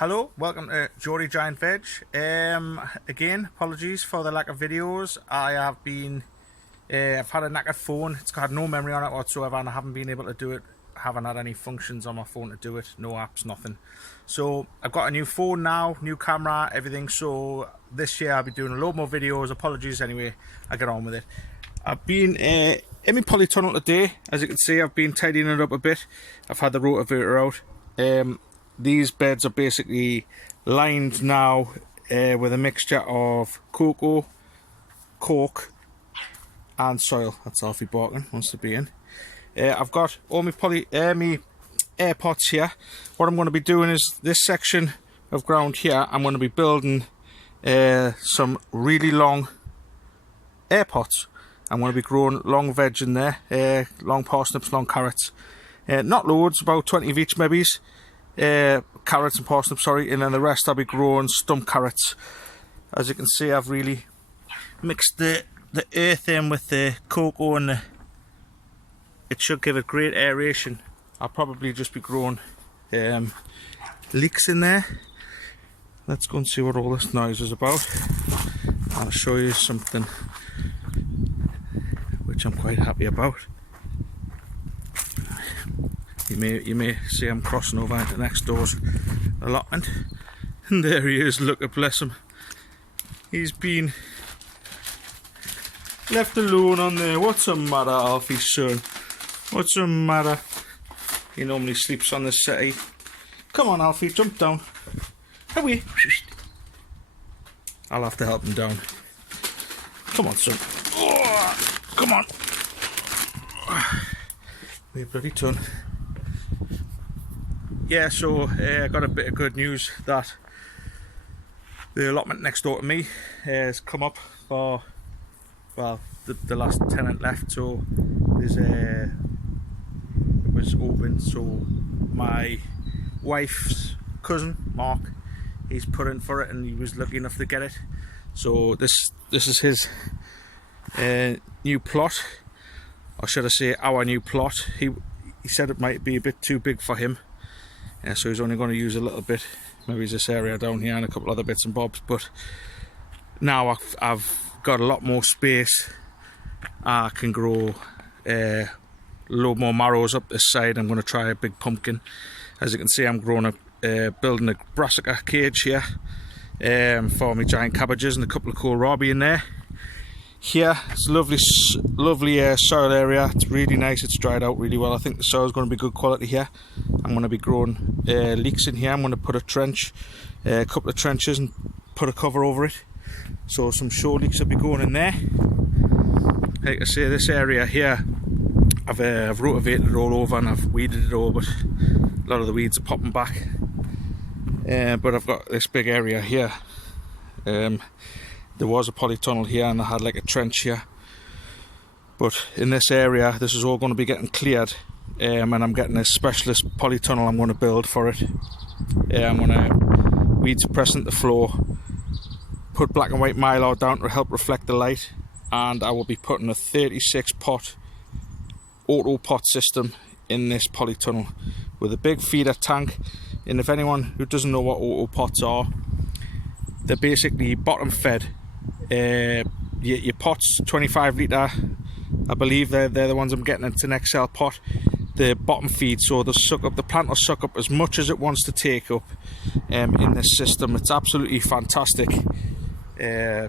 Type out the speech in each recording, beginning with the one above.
Hello, welcome to Geordie Giant Veg. Again, apologies for the lack of videos. I have been, I've had a knackered phone. It's got no memory on it whatsoever, and I haven't been able to do it. I haven't had any functions on my phone to do it. No apps, nothing. So I've got a new phone now, new camera, everything. So this year I'll be doing a load more videos. Apologies anyway. I'll get on with it. I've been in my polytunnel today. As you can see, I've been tidying it up a bit. I've had the rotavator out. These beds are basically lined now with a mixture of cocoa, cork and soil. That's Alfie barking, wants to be in. I've got all my air pots here. What I'm going to be doing is this section of ground here, I'm going to be building some really long air pots. I'm going to be growing long veg in there, long parsnips, long carrots. Not loads, about 20 of each maybe. Carrots and parsnips, sorry, and then the rest I'll be growing stump carrots. As you can see, I've really mixed the earth in with the cocoa, and it should give it great aeration. I'll probably just be growing leeks in there. Let's go and see what all this noise is about. I'll show you something which I'm quite happy about. You may see I'm crossing over into next door's allotment, and there he is. Look at, bless him. He's been left alone on there. What's the matter, Alfie, son? What's the matter? He normally sleeps on the settee. Come on, Alfie, jump down. Away. I'll have to help him down. Come on, son. Oh, come on. We're bloody ton. Yeah, so I got a bit of good news that the allotment next door to me has come up for, well, the last tenant left, so it was open. So my wife's cousin Mark, he's put in for it, and he was lucky enough to get it. So this is his new plot, or should I say our new plot. He said it might be a bit too big for him. So he's only going to use a little bit, maybe this area down here and a couple other bits and bobs, but now I've got a lot more space. I can grow a load more marrows up this side. I'm going to try a big pumpkin. As you can see, I'm growing building a brassica cage here for my giant cabbages and a couple of kohlrabi in there. Here, it's a lovely soil area. It's really nice. It's dried out really well. I think the soil is going to be good quality here. I'm going to be growing leeks in here. I'm going to put a trench, a couple of trenches, and put a cover over it. So some show leeks will be going in there. Like I say, this area here, I've rotavated it all over and I've weeded it all, but a lot of the weeds are popping back. But I've got this big area here. There was a polytunnel here and I had like a trench here, but in this area this is all going to be getting cleared, and I'm getting a specialist polytunnel I'm going to build for it. I'm going to weed suppressant the floor, put black and white mylar down to help reflect the light, and I will be putting a 36 pot auto pot system in this polytunnel with a big feeder tank. And if anyone who doesn't know what auto pots are, they're basically bottom fed. Your pots, 25 litre, I believe they're the ones I'm getting. It's an XL pot. The bottom feed, so the plant will suck up as much as it wants to take up in this system. It's absolutely fantastic. You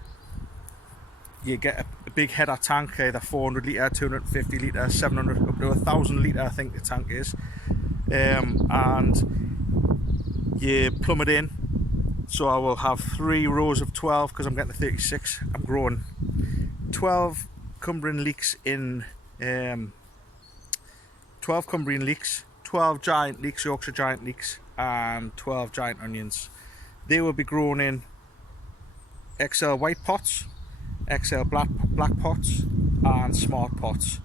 get a big header tank, either 400 litre, 250 litre, 700, up to 1,000 litre I think the tank is, and you plumb it in. So I will have 3 rows of 12 because I'm getting the 36. I'm growing 12 Cumbrian leeks in 12 Cumbrian leeks, 12 giant leeks, Yorkshire giant leeks, and 12 giant onions. They will be grown in XL white pots, XL black pots, and smart pots.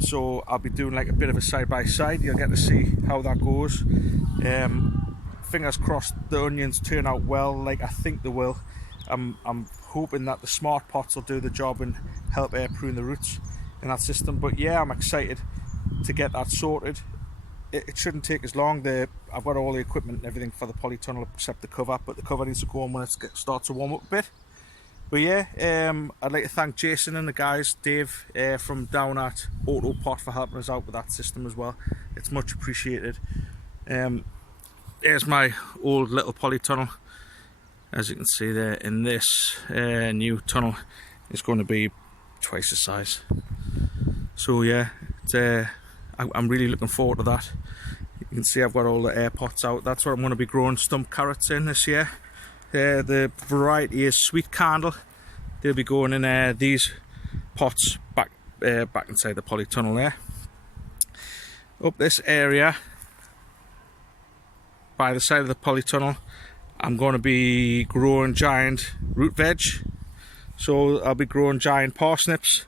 So I'll be doing like a bit of a side by side. You'll get to see how that goes. Fingers crossed the onions turn out well, like I think they will. I'm hoping that the smart pots will do the job and help air prune the roots in that system. But yeah, I'm excited to get that sorted. it shouldn't take as long. I've got all the equipment and everything for the polytunnel except the cover, but the cover needs to go on when it starts to warm up a bit. But yeah, I'd like to thank Jason and the guys, Dave from down at Autopot, for helping us out with that system as well. It's much appreciated. Here's my old little polytunnel. As you can see there, in this new tunnel, it's going to be twice the size. So yeah, I'm really looking forward to that. You can see I've got all the air pots out. That's what I'm going to be growing stump carrots in this year. The variety is sweet candle. They'll be going in these pots back inside the polytunnel there. Up this area by the side of the polytunnel, I'm going to be growing giant root veg. So I'll be growing giant parsnips,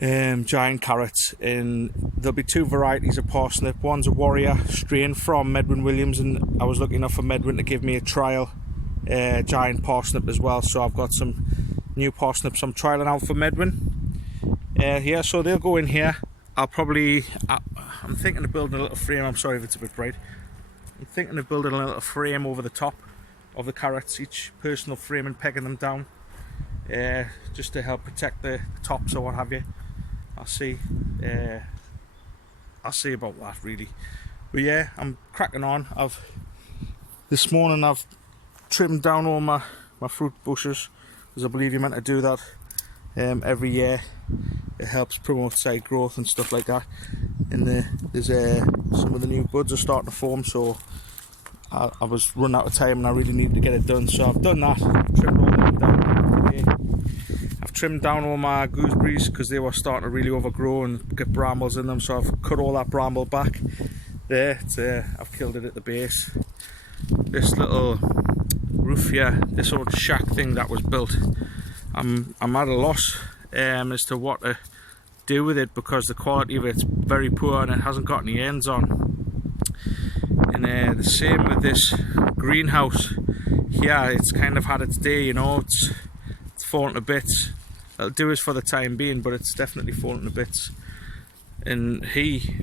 giant carrots, and there'll be two varieties of parsnip. One's a warrior strain from Medwin Williams, and I was lucky enough for Medwin to give me a trial giant parsnip as well. So I've got some new parsnips I'm trialing out for Medwin here. So they'll go in here. I'm thinking of building a little frame. I'm sorry if it's a bit bright. I'm thinking of building a little frame over the top of the carrots, each personal frame, and pegging them down, just to help protect the tops or what have you. I'll see about that really. But yeah, I'm cracking on. This morning I've trimmed down all my fruit bushes, because I believe you're meant to do that every year. It helps promote side growth and stuff like that. And there's some of the new buds are starting to form, so I was running out of time and I really needed to get it done. So I've done that. Trimmed all them down today. I've trimmed down all my gooseberries because they were starting to really overgrow and get brambles in them. So I've cut all that bramble back there. I've killed it at the base. This little roof here, this old shack thing that was built, I'm at a loss as to what to do with it, because the quality of it's very poor and it hasn't got any ends on. And the same with this greenhouse here. It's kind of had its day, you know. It's falling to bits. It'll do us for the time being, but it's definitely falling to bits. And he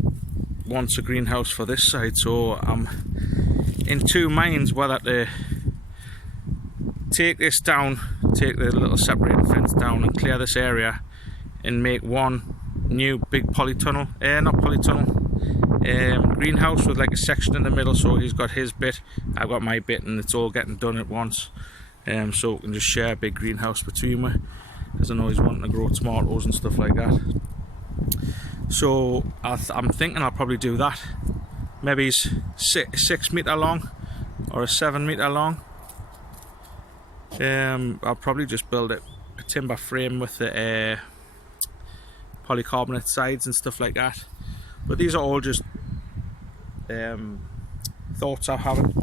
wants a greenhouse for this side, so I'm in two minds whether to take this down, take the little separating fence down and clear this area and make one new big polytunnel, greenhouse with like a section in the middle, so he's got his bit, I've got my bit, and it's all getting done at once, so we can just share a big greenhouse between me, because I know he's wanting to grow tomatoes and stuff like that. So I'm thinking I'll probably do that. Maybe it's 6 metre long or a 7 metre long. I'll probably just build a timber frame with the polycarbonate sides and stuff like that. But these are all just thoughts I'm having.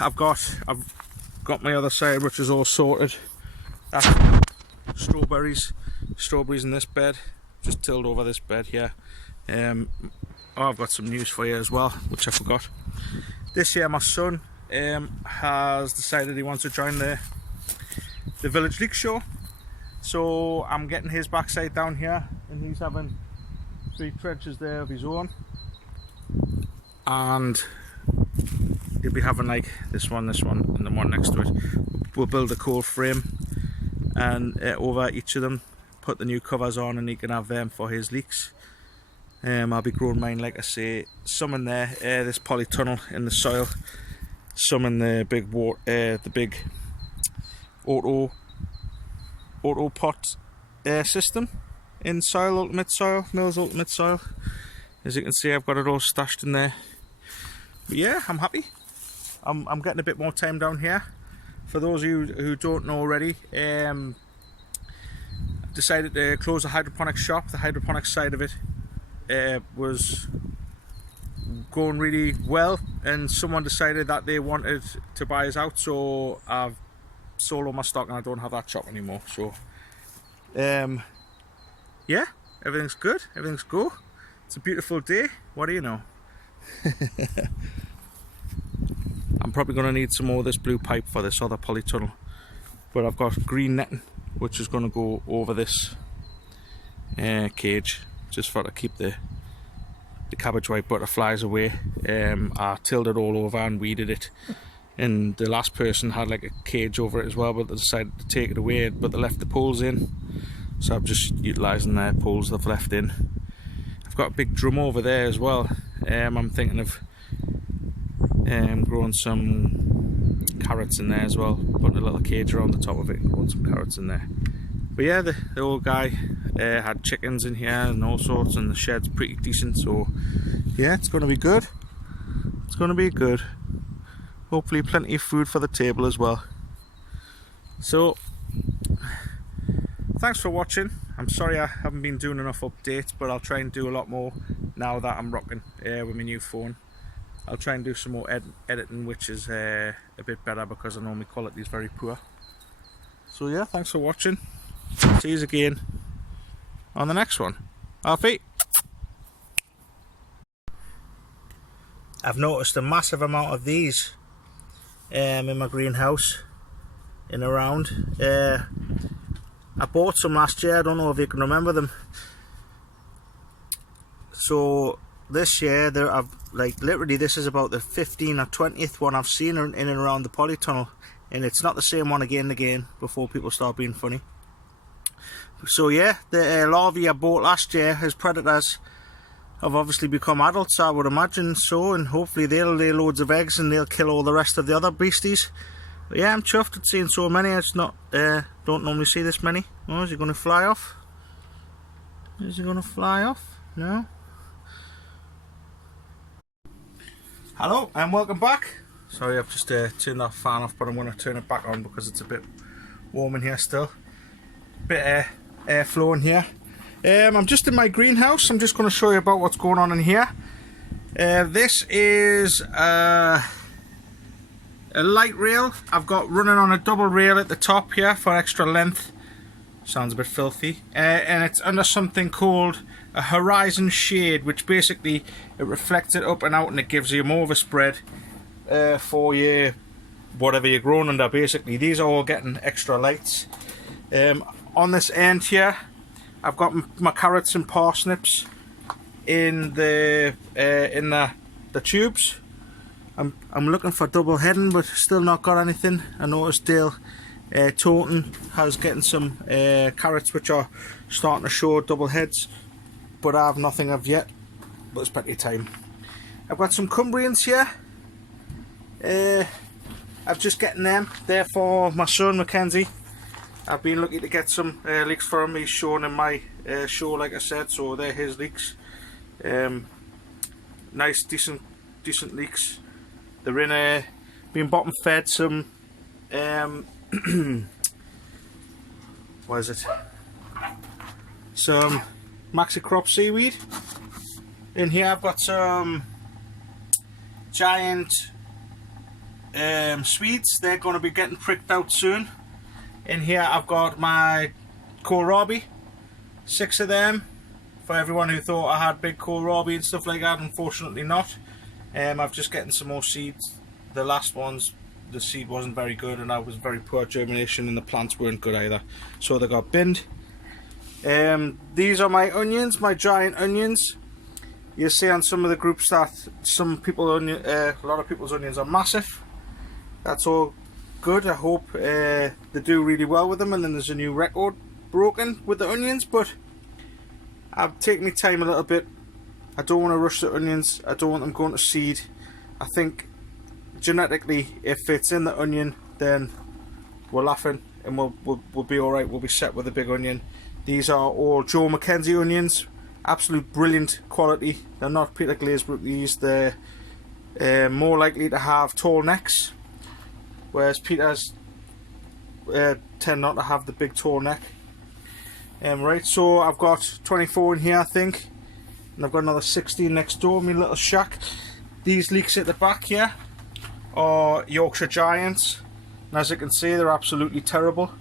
I've got my other side, which is all sorted. That's strawberries in this bed, just tilled over this bed here. I've got some news for you as well, which I forgot. This year my son has decided he wants to join the Village League show, so I'm getting his backside down here, and he's having 3 trenches there of his own, and he'll be having like this one, and the one next to it. We'll build a cold frame and over each of them, put the new covers on, and he can have them for his leeks. I'll be growing mine, like I say, some in there, this polytunnel in the soil, some in the big auto pot system in soil, ultimate soil, Mills ultimate soil. As you can see, I've got it all stashed in there. But yeah, I'm happy. I'm getting a bit more time down here. For those of you who don't know already, decided to close the hydroponics shop. The hydroponics side of it was going really well, and someone decided that they wanted to buy us out, so I've sold all my stock and I don't have that shop anymore. So yeah, everything's good, everything's cool. It's a beautiful day, what do you know. I'm probably going to need some more of this blue pipe for this other polytunnel, but I've got green netting which is going to go over this cage, just for to keep the the cabbage white butterflies away. I tilled it all over and weeded it, and the last person had like a cage over it as well, but they decided to take it away, but they left the poles in, so I'm just utilising their poles they've left in. I've got a big drum over there as well. I'm thinking of growing some carrots in there as well, putting a little cage around the top of it and growing some carrots in there. But yeah, the old guy had chickens in here and all sorts, and the shed's pretty decent, so yeah, it's going to be good. It's going to be good. Hopefully plenty of food for the table as well. So thanks for watching. I'm sorry I haven't been doing enough updates, but I'll try and do a lot more now that I'm rocking with my new phone. I'll try and do some more editing, which is a bit better because I know my quality is very poor. So yeah, thanks for watching. See you again on the next one. Alfie. I've noticed a massive amount of these in my greenhouse and around. I bought some last year, I don't know if you can remember them. So this year, I've like literally this is about the 15th or 20th one I've seen in and around the polytunnel, and it's not the same one again and again before people start being funny. So yeah, the larvae I bought last year as predators have obviously become adults, I would imagine so, and hopefully they'll lay loads of eggs and they'll kill all the rest of the other beasties. But yeah, I'm chuffed at seeing so many. It's not don't normally see this many. Oh, is he going to fly off? Is he going to fly off? No. Hello and welcome back. Sorry, I've just turned that fan off, but I'm going to turn it back on because it's a bit warm in here still. Bit of airflow in here. I'm just in my greenhouse. I'm just going to show you about what's going on in here. This is a light rail I've got running on a double rail at the top here for extra length. Sounds a bit filthy. And it's under something called a horizon shade, which basically it reflects it up and out and it gives you more of a spread for your whatever you're growing under. Basically, these are all getting extra lights. On this end here, I've got my carrots and parsnips in the tubes. I'm looking for double heading, but still not got anything. I noticed Dale Toten has getting some carrots which are starting to show double heads, but I have nothing of yet. But it's plenty of time. I've got some Cumbrians here. I'm just getting them. They're for my son Mackenzie. I've been lucky to get some leeks for him. He's shown in my show, like I said, so they're his leeks. Nice, decent leeks. They're in being bottom fed some what is it? Some maxi crop seaweed. In here I've got some giant Swedes. They're going to be getting pricked out soon. In here I've got my kohlrabi, 6 of them. For everyone who thought I had big kohlrabi and stuff like that, unfortunately not. I've just getting some more seeds. The last ones, the seed wasn't very good and I was very poor germination and the plants weren't good either, so they got binned. These are my onions, my giant onions. You see on some of the groups that a lot of people's onions are massive. That's all good. I hope they do really well with them, and then there's a new record broken with the onions, but I've taken my time a little bit. I don't want to rush the onions. I don't want them going to seed. I think genetically, if it's in the onion, then we're laughing and we'll be alright. We'll be set with a big onion. These are all Joe Mackenzie onions. Absolute brilliant quality. They're not Peter Glazebrook these. They're more likely to have tall necks, whereas Peter's tend not to have the big tall neck. Right, so I've got 24 in here I think, and I've got another 16 next door, my little shack. These leeks at the back here are Yorkshire Giants, and as you can see they're absolutely terrible.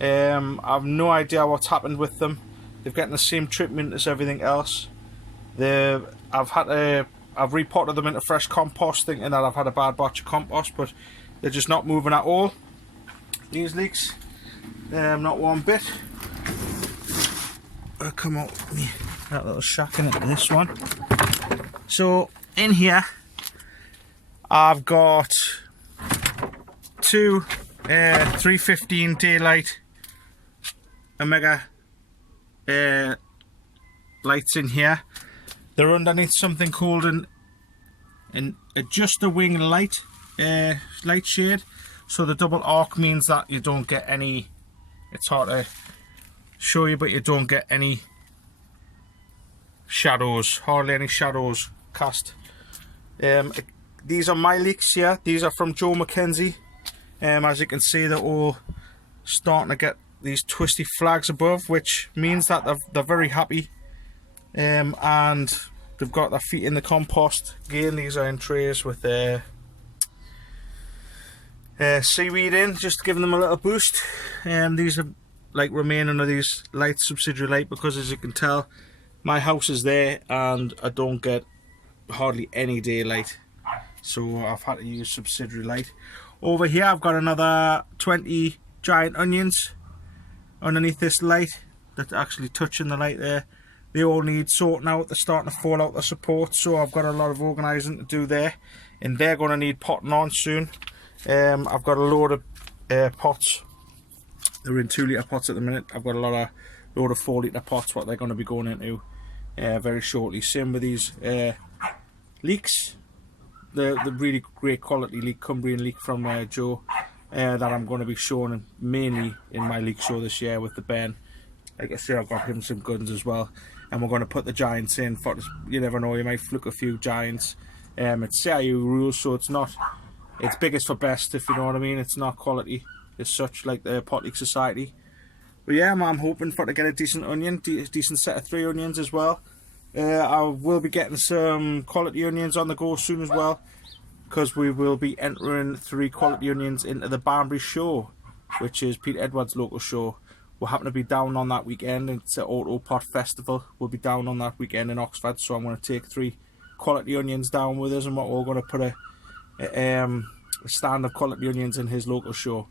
I've no idea what's happened with them. They've gotten the same treatment as everything else. I've repotted them into fresh compost thinking that I've had a bad batch of compost, but they're just not moving at all. These leeks, not one bit. Come out with me. that little shack into this one. So in here I've got two 315 daylight Omega lights in here. They're underneath something called an adjuster wing light light shade. So the double arc means that you don't get any, it's hard to show you, but you don't get any shadows, hardly any shadows cast. These are my leaks here. These are from Joe McKenzie. As you can see, they're all starting to get these twisty flags above, which means that they're very happy, and they've got their feet in the compost. Again, these are in trays with seaweed in, just giving them a little boost. These are like remaining of these light subsidiary light, because as you can tell, my house is there and I don't get hardly any daylight, so I've had to use subsidiary light. Over here I've got another 20 giant onions underneath this light that's actually touching the light there. They all need sorting out. They're starting to fall out the support, so I've got a lot of organising to do there, and they're going to need potting on soon. I've got a load of pots. They're in 2 litre pots at the minute. I've got a load of 4 litre pots what they're going to be going into very shortly. Same with these leeks. The really great quality leek, Cumbrian leek from Joe, that I'm going to be showing mainly in my leek show this year with the Ben. Like I say, I've got him some guns as well, and we're going to put the giants in. For you never know, you might fluke a few giants. It's CIU rules, so it's biggest for best, if you know what I mean. It's not quality as such like the Pot Leek Society. But yeah, I'm hoping to get a decent onion, decent set of 3 onions as well. I will be getting some quality onions on the go soon as well, because we will be entering 3 quality onions into the Banbury show, which is Pete Edwards' local show. We'll happen to be down on that weekend. It's an Auto Pot Festival. We'll be down on that weekend in Oxford, so I'm going to take 3 quality onions down with us, and we're all going to put a stand of quality onions in his local show,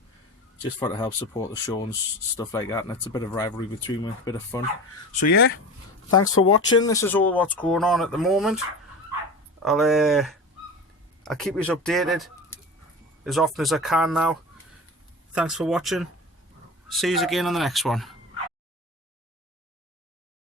just for to help support the show and stuff like that. And it's a bit of rivalry between them, a bit of fun. So yeah, thanks for watching. This is all what's going on at the moment. I'll keep you updated as often as I can now. Thanks for watching. See you again on the next one.